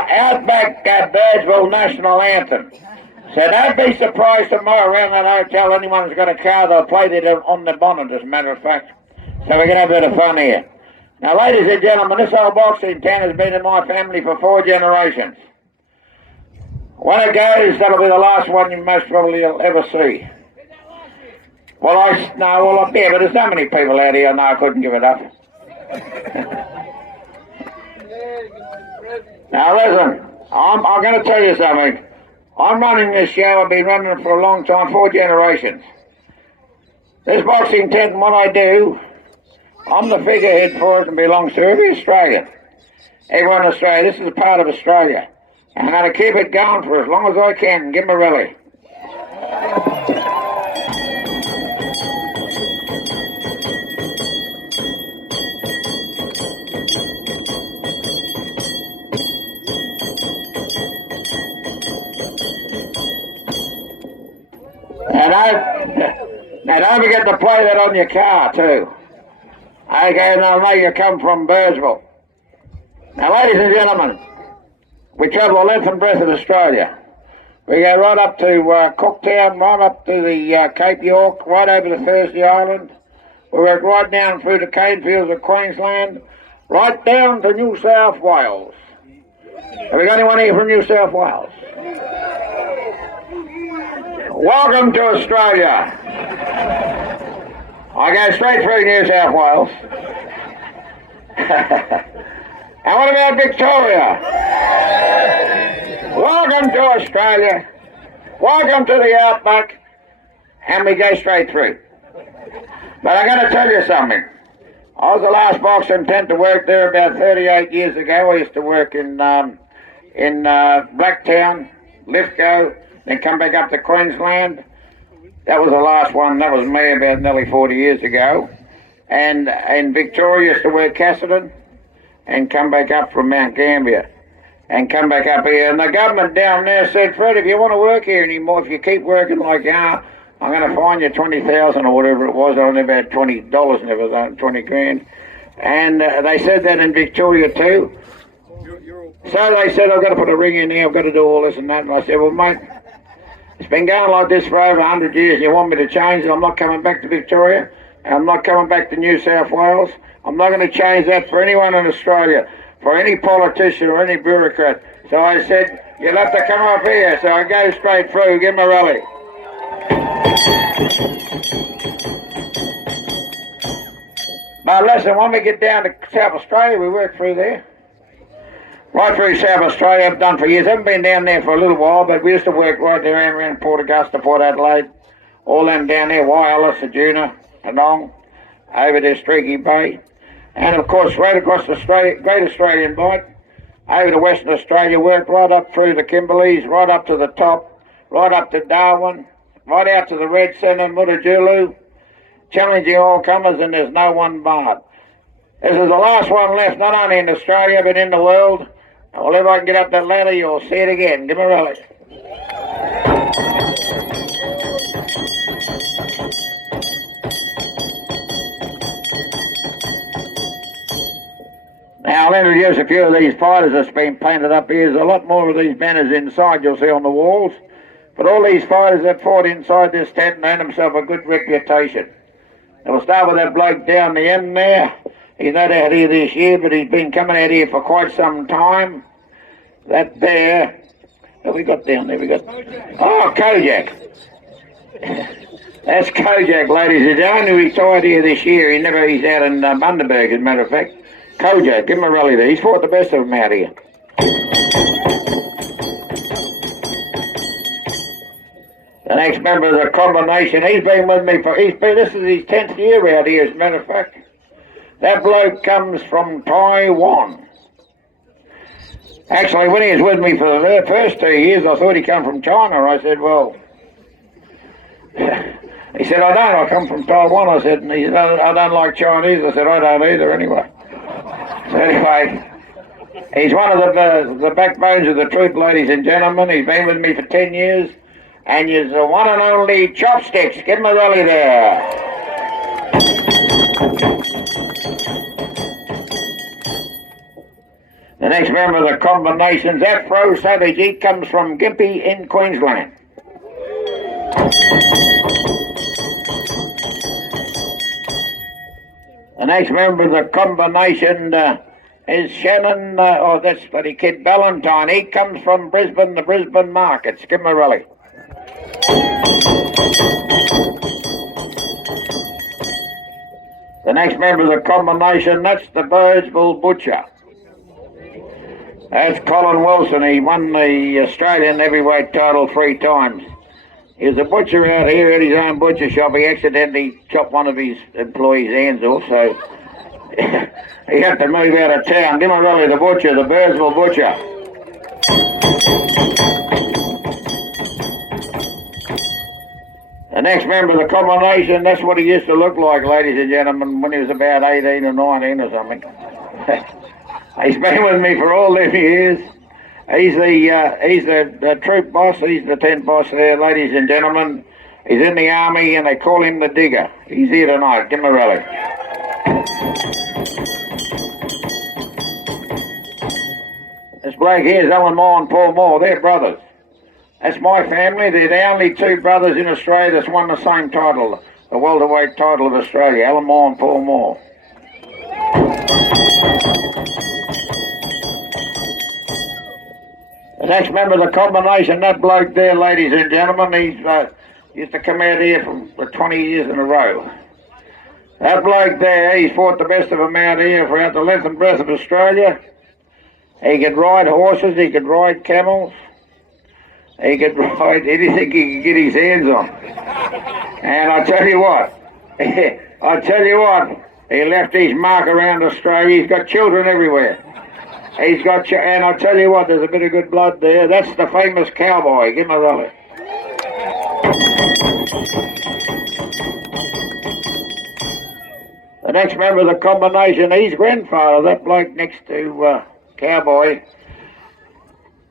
Outback Birdsville National Anthem. So don't be surprised tomorrow around that hotel anyone's got a car, they'll play it on the bonnet, as a matter of fact. So we're going to have a bit of fun here. Now, ladies and gentlemen, this old boxing town has been in my family for 4 generations. When it goes, that'll be the last one you most probably will ever see. Well, yeah, but there's so many people out here, I couldn't give it up. Now listen, I'm going to tell you something. I'm running this show, I've been running it for a long time, 4 generations. This boxing tent and what I do, I'm the figurehead for it and belongs to every Australian. Everyone in Australia, this is a part of Australia. And I'm going to keep it going for as long as I can. Give me a rally. Now don't forget to play that on your car too. Okay, and I know you come from Birdsville. Now ladies and gentlemen, we travel the length and breadth of Australia. We go right up to Cooktown, right up to the Cape York, right over to Thursday Island. We work right down through the cane fields of Queensland, right down to New South Wales. Have we got anyone here from New South Wales? Welcome to Australia. I go straight through New South Wales. And what about Victoria? Welcome to Australia. Welcome to the Outback. And we go straight through. But I'm going to tell you something. I was the last boxing tent to work there about 38 years ago. I used to work in Blacktown, Lithgow, then come back up to Queensland. That was the last one. That was me about nearly 40 years ago. And in Victoria, used to work Cassidy and come back up from Mount Gambier and come back up here. And the government down there said, Fred, if you want to work here anymore, if you keep working like you are, I'm going to fine you 20,000 or whatever it was. Only about $20 never done 20 grand. And they said that in Victoria too. So they said, I've got to put a ring in here, I've got to do all this and that. And I said, well, mate, it's been going like this for over 100 years and you want me to change it? I'm not coming back to Victoria and I'm not coming back to New South Wales. I'm not going to change that for anyone in Australia, for any politician or any bureaucrat. So I said, you'll have to come up here. So I go straight through, give them a rally. But listen, when we get down to South Australia, we work through there. Right through South Australia, I've done for years. I haven't been down there for a little while, but we used to work right there around Port Augusta, Port Adelaide, all them down there, Whyalla, Ceduna, Penong, over to Streaky Bay. And of course, right across the Great Australian Bight, over to Western Australia, worked right up through the Kimberleys, right up to the top, right up to Darwin, right out to the Red Centre, Mutijulu, challenging all comers, and there's no one barred. This is the last one left, not only in Australia, but in the world. Well, if I can get up that ladder, you'll see it again. Give me a rally. Now, I'll introduce a few of these fighters that's been painted up here. There's a lot more of these banners inside you'll see on the walls. But all these fighters that fought inside this tent earned themselves a good reputation. And we'll start with that bloke down the end there. He's not out here this year, but he's been coming out here for quite some time. That there, what we got down there? We got, oh, Kojak. That's Kojak, ladies and gentlemen. He retired here this year. He's out in Bundaberg, as a matter of fact. Kojak, give him a rally there. He's fought the best of them out here. The next member of the combination, he's been with me this is his 10th year out here, as a matter of fact. That bloke comes from Taiwan. Actually, when he was with me for the first 2 years, I thought he come from China. I said, well, he said, I come from Taiwan. I said, and he said, I don't like Chinese. I said, I don't either anyway. So anyway, he's one of the backbones of the troop, ladies and gentlemen. He's been with me for 10 years. And he's the one and only Chopsticks. Give him a rally there. The next member of the combination's Afro Savage. He comes from Gympie in Queensland. The next member of the combination is Shannon, that's bloody kid Ballantyne. He comes from Brisbane, the Brisbane markets. Give him a rally. The next member of the combination, that's the Birdsville Butcher. That's Colin Wilson. He won the Australian heavyweight title 3 times. He was a butcher out here at his own butcher shop. He accidentally chopped one of his employees' hands off, so he had to move out of town. Give him a rally, the butcher, the Birdsville Butcher. The next member of the combination, that's what he used to look like, ladies and gentlemen, when he was about 18 or 19 or something. He's been with me for all them years. He's the troop boss. He's the tent boss there, ladies and gentlemen. He's in the army and they call him the Digger. He's here tonight. Give him a rally. This bloke here is Alan Moore and Paul Moore. They're brothers. That's my family. They're the only 2 brothers in Australia that's won the same title, the welterweight title of Australia, Alan Moore and Paul Moore. The next member of the combination, that bloke there, ladies and gentlemen, he's used to come out here for 20 years in a row. That bloke there, he's fought the best of them out here throughout the length and breadth of Australia. He could ride horses, he could ride camels, he could ride anything he could get his hands on. And I tell you what, he left his mark around Australia. He's got children everywhere. He's got, and I'll tell you what, there's a bit of good blood there. That's the famous cowboy. Give him a rally. The next member of the combination, his grandfather, that bloke next to Cowboy.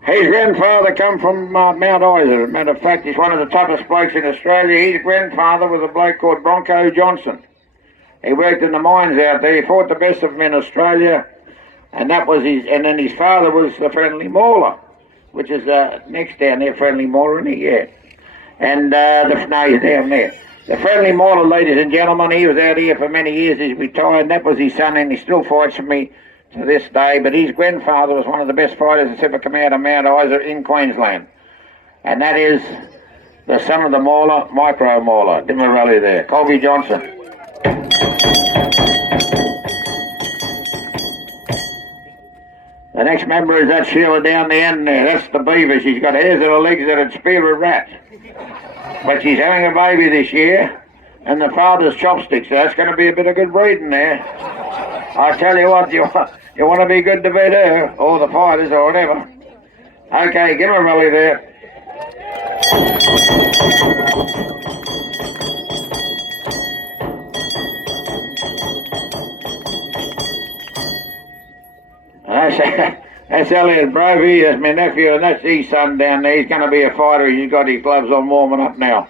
His grandfather come from Mount Isa. As a matter of fact, he's one of the toughest blokes in Australia. His grandfather was a bloke called Bronco Johnson. He worked in the mines out there. He fought the best of them in Australia. And that was his, and then his father was the Friendly Mauler, which is next down there, Friendly Mauler, isn't he? Yeah. And no, he's down there. The Friendly Mauler, ladies and gentlemen, he was out here for many years. He's retired, and that was his son, and he still fights for me to this day. But his grandfather was one of the best fighters that's ever come out of Mount Isa in Queensland. And that is the son of the Mauler, Micro Mauler. Give him a rally there. Colby Johnson. The next member is that Sheila down the end there. That's the beaver. She's got hairs on her legs that'd spear a rat. But she's having a baby this year, and the father's chopsticks. So that's going to be a bit of good breeding there. I tell you what, you want to be good to beat her, or the fighters, or whatever. Okay, give him a rally there. That's Elliot Brophy, that's my nephew, and that's his son down there. He's going to be a fighter. He's got his gloves on warming up now.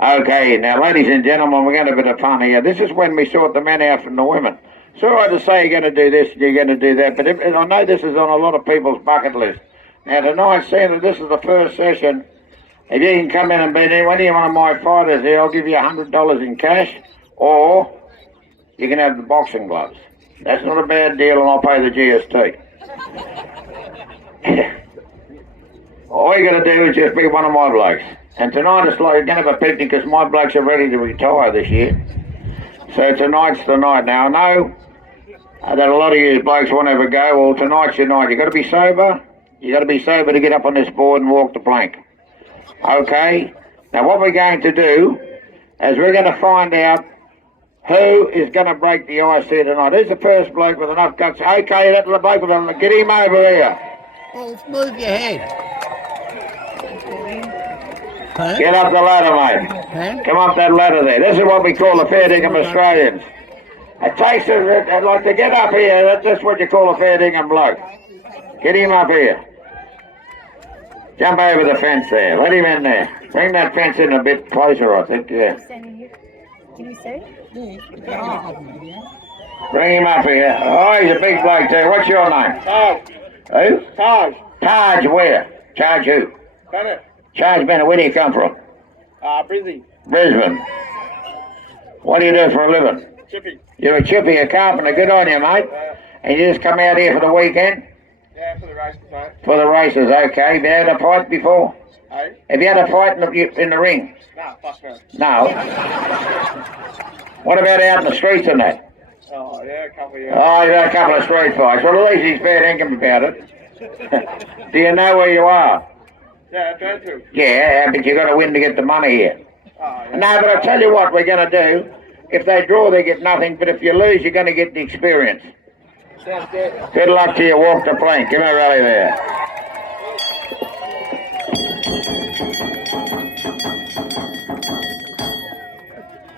Okay, now ladies and gentlemen, we're going to have a bit of fun here. This is when we sort the men out from the women. It's all right to say you're going to do this and you're going to do that, but I know this is on a lot of people's bucket list. Now tonight, seeing that this is the first session, if you can come in and beat any one of my fighters here, I'll give you $100 in cash, or you can have the boxing gloves. That's not a bad deal, and I'll pay the GST. All you got to do is just be one of my blokes. And tonight it's like you're going to have a picnic because my blokes are ready to retire this year. So tonight's the night. Now I know that a lot of you blokes won't ever go. Well, tonight's your night. You got to be sober. You got to be sober to get up on this board and walk the plank. Okay. Now what we're going to do is we're going to find out who is going to break the ice here tonight. Who's the first bloke with enough guts? Okay, that's the bloke with them. Get him over here. Well, move your head. Huh? Get up the ladder, mate. Huh? Come up that ladder there. This is what we call a fair dinkum Australians. It takes like to get up here. That's what you call a fair dinkum bloke. Get him up here. Jump over the fence there. Let him in there. Bring that fence in a bit closer, I think. Yeah. Can you see? Bring him up here. Oh, he's a big bloke too. What's your name? Taj. Who? Taj. Taj where? Taj who? Bennett. Taj Bennett, where do you come from? Brizzy. Brisbane. What do you do for a living? Chippy. You're a chippy, a carpenter. Good on you, mate. And you just come out here for the weekend? Yeah, for the races, mate. For the races, okay. Have you had a fight before? Hey? Have you had a fight in the ring? Nah, fuck no. No. What about out in the streets and that? Oh, yeah, a couple of years. Oh, you've had a couple of street fights. Well, at least he's fair income about it. Do you know where you are? Yeah, I've been to. Yeah, but you got to win to get the money here. Oh, yeah. No, but I'll tell you what we're going to do. If they draw, they get nothing. But if you lose, you're going to get the experience. Sounds good. Good luck to you. Walk the plank. Give me a rally there.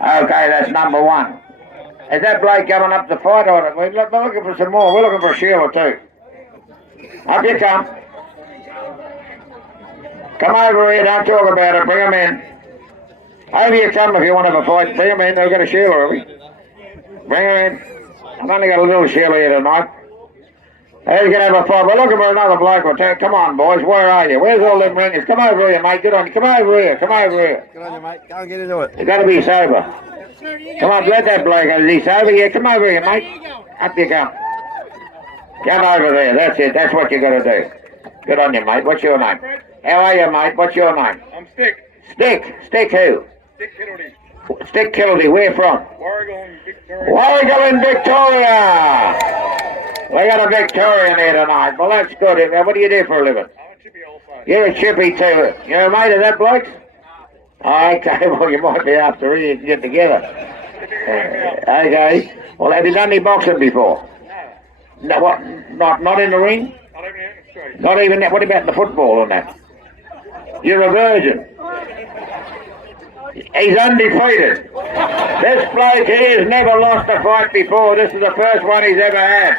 Okay, that's number one. Is that bloke coming up to fight on it? We're looking for some more. We're looking for Sheila too. Up you come. Come over here. Don't talk about it. Bring them in. Over you come if you want to have a fight. Bring them in. They've got a Sheila, have we? Bring her in. I've only got a little Sheila here tonight. Who's going to have a fight? We're looking for another bloke or two. Come on, boys. Where are you? Where's all them ringers? Come over here, mate. Get on. Come over here. Come over here. Good on you, mate. Go and get into it. You got to be sober. Come on, let that bloke go. Is he sober? Yeah, come over here, mate. Up you come. Come over there. That's it. That's what you got to do. Good on you, mate. What's your name? How are you, mate? What's your name? I'm Stick. Stick. Stick who? Stick Kennedy. Stick Kennedy. Where from? Warrigal, Victoria. Warrigal in Victoria. We got a Victorian here tonight. Well, that's good. What do you do for a living? I'm a chippy also. You're a chippy too. You're a mate of that bloke? Okay, well, you might be after you can get together. Okay. Well, have you done any boxing before? No. No, what? Not in the ring? Not even in the street. Not even that. What about the football and that? You're a virgin. He's undefeated. This bloke here has never lost a fight before. This is the first one he's ever had.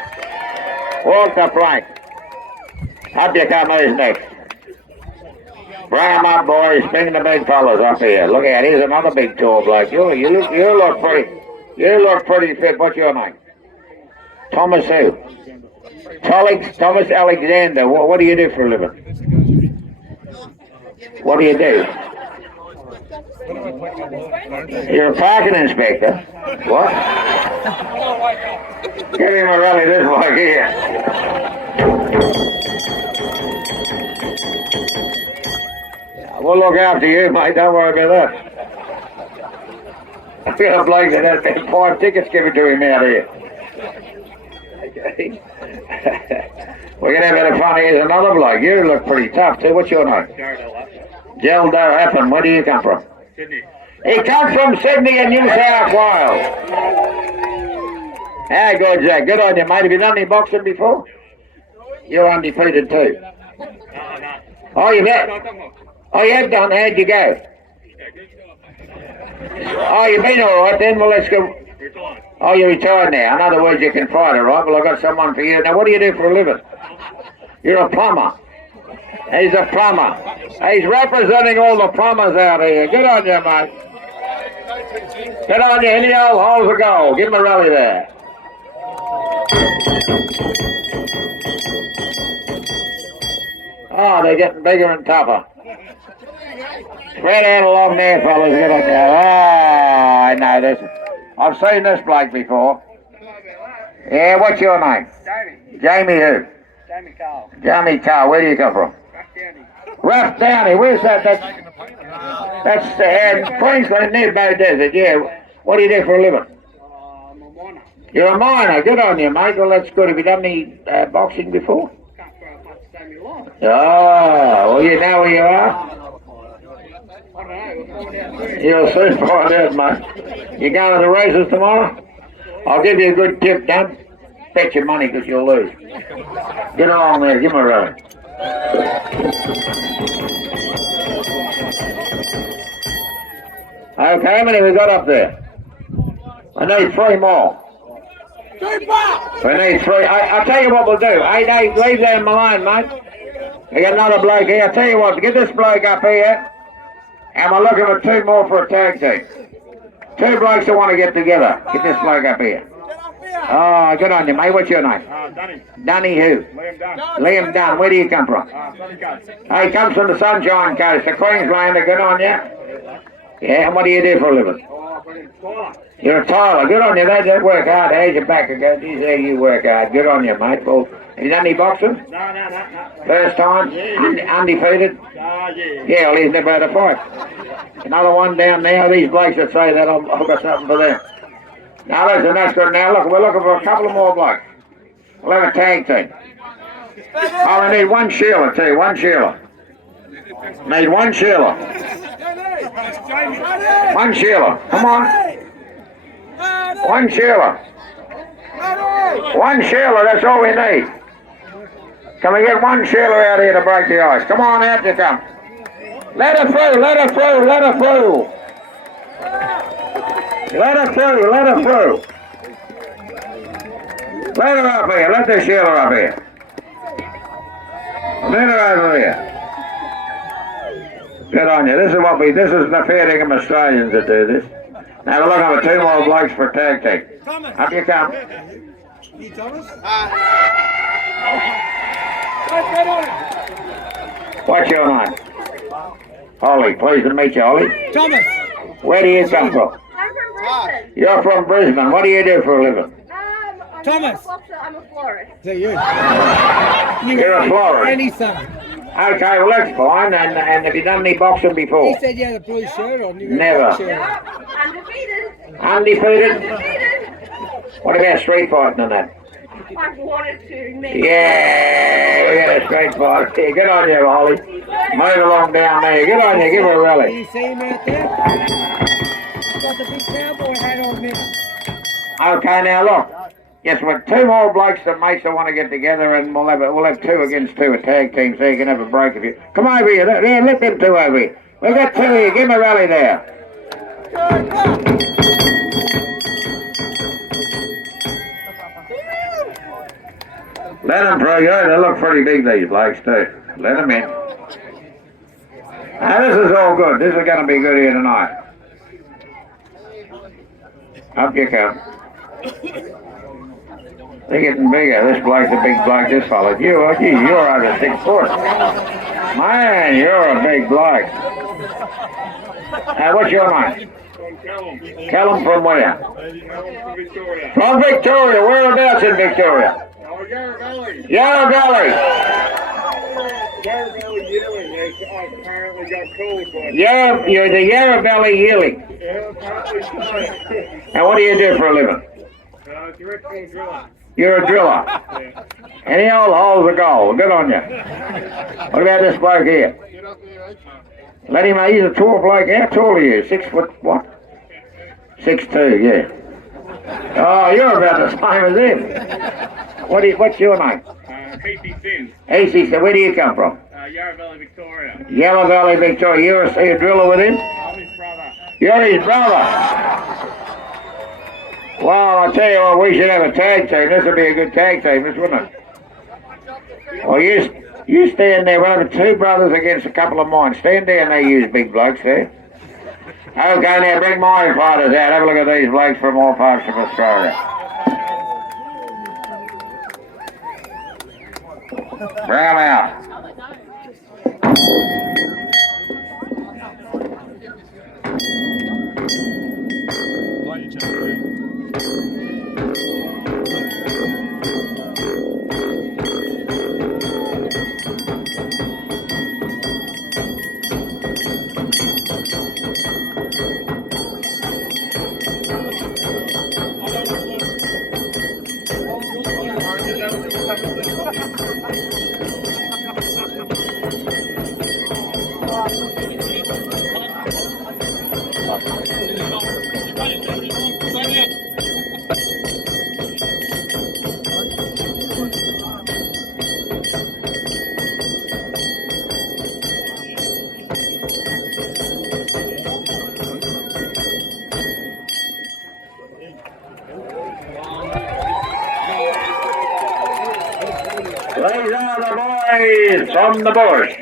Walk the plank. Up you come, who's next? Bring him up, boys. Bring the big fellas up here. Look at, here's another big tall bloke. You look pretty. You look pretty fit. What's your name? Thomas who? Thomas Alexander. What do you do for a living? What do you do? You're a parking inspector. What? Give him a rally this bloke here. We'll look after you, mate. Don't worry about that. I got a bloke that has 5 tickets given to him out here. Okay. We're going to have a bit of fun. Here's another bloke. You look pretty tough too. What's your name? Geldo Appen. Where do you come from? Sydney. He comes from Sydney and New South Wales. How good's that? Good on you, mate. Have you done any boxing before? You're undefeated too. No. Oh, you have? Oh, you have done. How'd you go? Oh, you've been all right then. Well, let's go. Oh, you're retired now. In other words, you can fight, all right? Well, I've got someone for you. Now, what do you do for a living? You're a plumber. He's a plumber. He's representing all the plumbers out here. Good on you, mate. Good on you. Any old holes of gold. Give him a rally there. Oh, they're getting bigger and tougher. Spread out along there, fellas. Get on there. Ah, I know this. I've seen this bloke before. Yeah, what's your name? Jamie. Jamie who? Jamie Carl. Jamie Carr. Where do you come from? Rough County. Rough Downey. Where's that? That's Queensland near Bow Desert. Yeah. What do you do for a living? I'm a miner. You're a miner. Good on you, mate. Well, that's good. Have you done any boxing before? Can't throw a punch to save me life. Oh, well, you know where you are? I don't know. We'll find out soon. You'll soon find out, mate. You going to the races tomorrow? I'll give you a good tip, don't bet your money because you'll lose. Get along there. Give him a run. Okay, how many we got up there? I need 3 more. We need 3. I'll tell you what we'll do. 8, leave them alone, mate. We got another bloke here. I'll tell you what, get this bloke up here. And we're looking for 2 more for a tag team. Two blokes that want to get together. Get this bloke up here. Oh, good on you, mate. What's your name? Danny. Danny who? Liam Dunn. Liam Dunn. Where do you come from? Sunny Coast. Hey, he comes from the Sunshine Coast, the Queenslander. Good on you. Yeah, and what do you do for a living? Oh, brilliant. Tyler. You're a tiler. Good on you. That work hard. How's your back? Geez, there you work hard. Good on you, mate. Well, have you done any boxing? No. First time? Undefeated? Yeah. Yeah, well, he's never had a fight. Another one down there. These blokes that say that, I've got something for them. Now, listen, that's good. Now, look, we're looking for a couple of more blokes. We'll have a tag team. Oh, we need one Sheila, too. One Sheila. Need one Sheila. One Sheila. Come on. One Sheila. One Sheila, that's all we need. Can we get one Sheila out here to break the ice? Come on, out you come. Let her through, let her through, let her through. Let her through, let her through. Let her up here, let the Sheila up here. Let her over here. Good on you. This is the fair dingham Australians that do this. Now we're looking for two more blokes for tag team. Up you come. You Thomas? What's your name? Holly. Pleased to meet you, Holly. Thomas. Where do you come from? I'm from Brisbane. You're from Brisbane. What do you do for a living? I'm Thomas. I'm a florist. Is that you? You're a florist. Anything. Okay, well that's fine. And have you done any boxing before? He said you had a blue shirt on. You Never. Yep, undefeated. Undefeated? Undefeated. What about street fighting and that? I've wanted to. Yeah, we got a street fight. Yeah, good on you, Holly. Move along down there. Good on you. Give her a Can rally. you see him out there? Got the big cowboy hat on now. Okay, now look. Yes, we've two more blokes that mates that want to get together, and we'll have 2 against 2, a tag team, so you can have a break of you. Come over here. Yeah, let them 2 over here. We've got 2 here. Give them a rally there. Let them through. Yeah, they look pretty big, these blokes, too. Let them in. Now, this is all good. This is going to be good here tonight. Up you come. They're getting bigger. This bloke's a big bloke, this fella. You're over 6 foot. Man, you're a big bloke. What's your name? Callum. Callum from where? Callum from Victoria. From Victoria. Whereabouts in Victoria? Oh, Yarra Valley. Yarra Valley. Yarra Valley Yearling. I've apparently got cold, but... You're the Yarra Valley Yearling. Yeah, apparently so. And what do you do for a living? Direct hole driller. You're a driller. Yeah. Any old hole's a goal. Good on you. What about this bloke here? Get up there, Let him, he's a tall bloke. How tall are you? 6 foot what? 6'2", yeah. Oh, you're about the same as him. What's your name? Casey Sin. AC, so where do you come from? Yarra Valley, Victoria. Yarra Valley, Victoria. You're a driller with him? I'm his brother. You're his brother. Well, I'll tell you what, we should have a tag team. This would be a good tag team, this wouldn't it? Well, you stand there. We'll have 2 brothers against a couple of mine. Stand down there, you big blokes there. Okay, now bring my fighters out. Have a look at these blokes from all parts of Australia. Bring them out. These are the boys from the bush.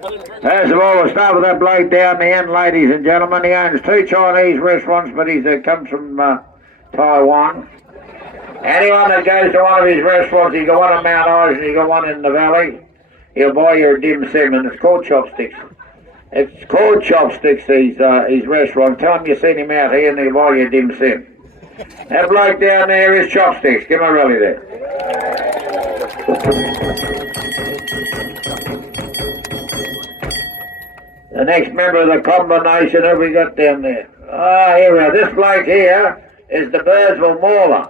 First of all, we'll start with that bloke down the end, ladies and gentlemen. He owns 2 Chinese restaurants, but he comes from Taiwan. Anyone that goes to one of his restaurants, he's got one on Mount Isa, he's got one in the valley, he'll buy you a dim sim, and it's called Chopsticks. It's called Chopsticks, his restaurant. Tell him you've seen him out here and he'll buy you a dim sim. That bloke down there is Chopsticks. Give him a rally there. The next member of the combination, who we got down there? Here we are. This bloke here is the Birdsville Mauler.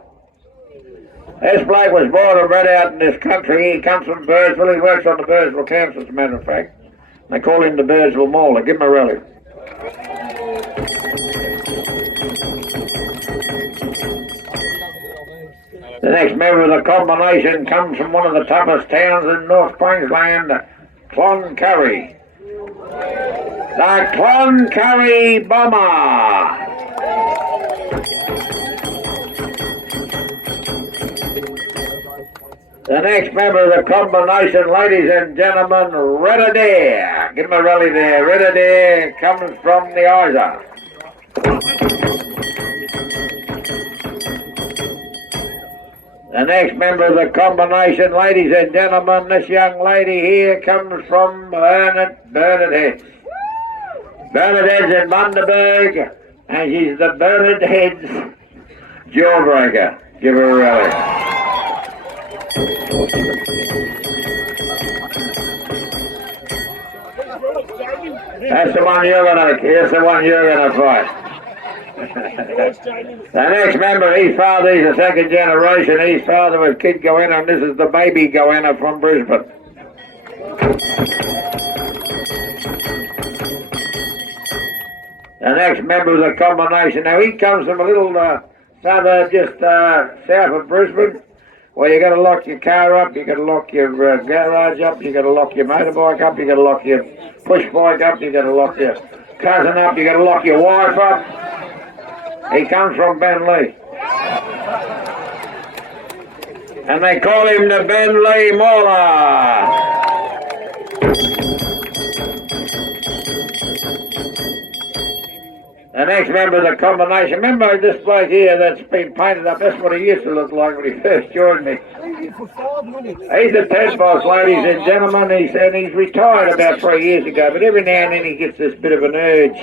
This bloke was born and bred out in this country. He comes from Birdsville. He works on the Birdsville Council, as a matter of fact. They call him the Birdsville Mauler. Give him a rally. The next member of the combination comes from one of the toughest towns in North Queensland, Cloncurry. The Cloncurry Bomber. The next member of the combination, ladies and gentlemen, Red Adair. Give him a rally there. Red Adair comes from the Isa. The next member of the combination, ladies and gentlemen, this young lady here comes from Bernard Heads. Bernard Heads in Bundaberg, and she's the Bernard Heads Jawbreaker. Give her a rally. That's the one you're gonna fight. The next member, his father, he's a second generation. His father was Kid Goanna, and this is the baby Goanna from Brisbane. The next member of the combination, now he comes from a little suburb just south of Brisbane, where you got to lock your car up, you got to lock your garage up, you got to lock your motorbike up, you got to lock your push bike up, you got to lock your cousin up, you got to lock your wife up. He comes from Bentley. And they call him the Bentley Mauler. The next member of the combination, remember this bloke here that's been painted up, that's what he used to look like when he first joined me. He's a tent boss, ladies and gentlemen. He said he's retired about 3 years ago, but every now and then he gets this bit of an urge.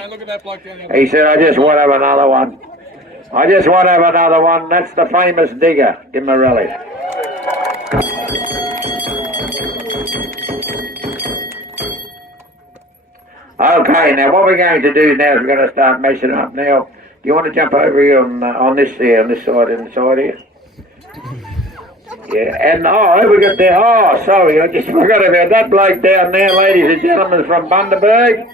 He said, I just want to have another one. I just want to have another one. That's the famous digger. Give him a rally. Okay, now what we're going to do now is we're going to start messing up. Now, do you want to jump over here on this here, on this side, inside here? Yeah, and who we got there? Oh, sorry, I just forgot about that bloke down there, ladies and gentlemen, from Bundaberg.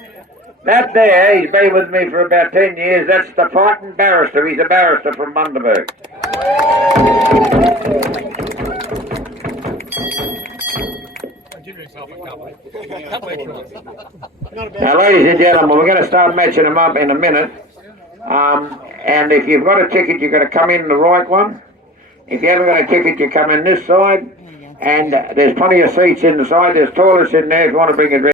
That there, he's been with me for about 10 years. That's the fighting barrister. He's a barrister from Bundaberg. Now, ladies and gentlemen, we're going to start matching them up in a minute. And if you've got a ticket, you've got to come in the right one. If you haven't got a ticket, you come in this side. And there's plenty of seats inside. There's toilets in there if you want to bring a drink.